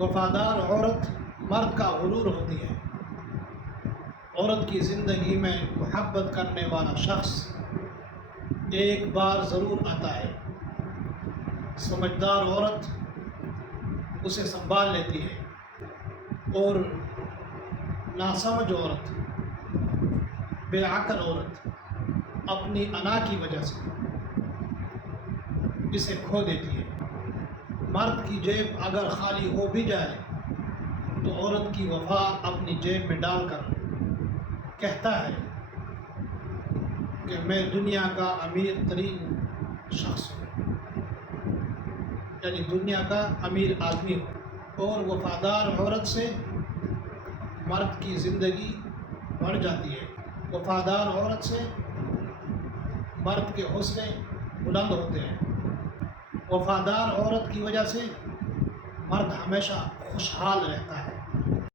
وفادار عورت مرد کا غرور ہوتی ہے۔ عورت کی زندگی میں محبت کرنے والا شخص ایک بار ضرور آتا ہے۔ سمجھدار عورت اسے سنبھال لیتی ہے اور ناسمجھ عورت، بے عقل عورت اپنی انا کی وجہ سے اسے کھو دیتی ہے۔ مرد کی جیب اگر خالی ہو بھی جائے تو عورت کی وفا اپنی جیب میں ڈال کر کہتا ہے کہ میں دنیا کا امیر ترین شخص ہوں، یعنی دنیا کا امیر آدمی ہوں۔ اور وفادار عورت سے مرد کی زندگی بڑھ جاتی ہے۔ وفادار عورت سے مرد کے حوصلے بلند ہوتے ہیں۔ وفادار عورت کی وجہ سے مرد ہمیشہ خوشحال رہتا ہے۔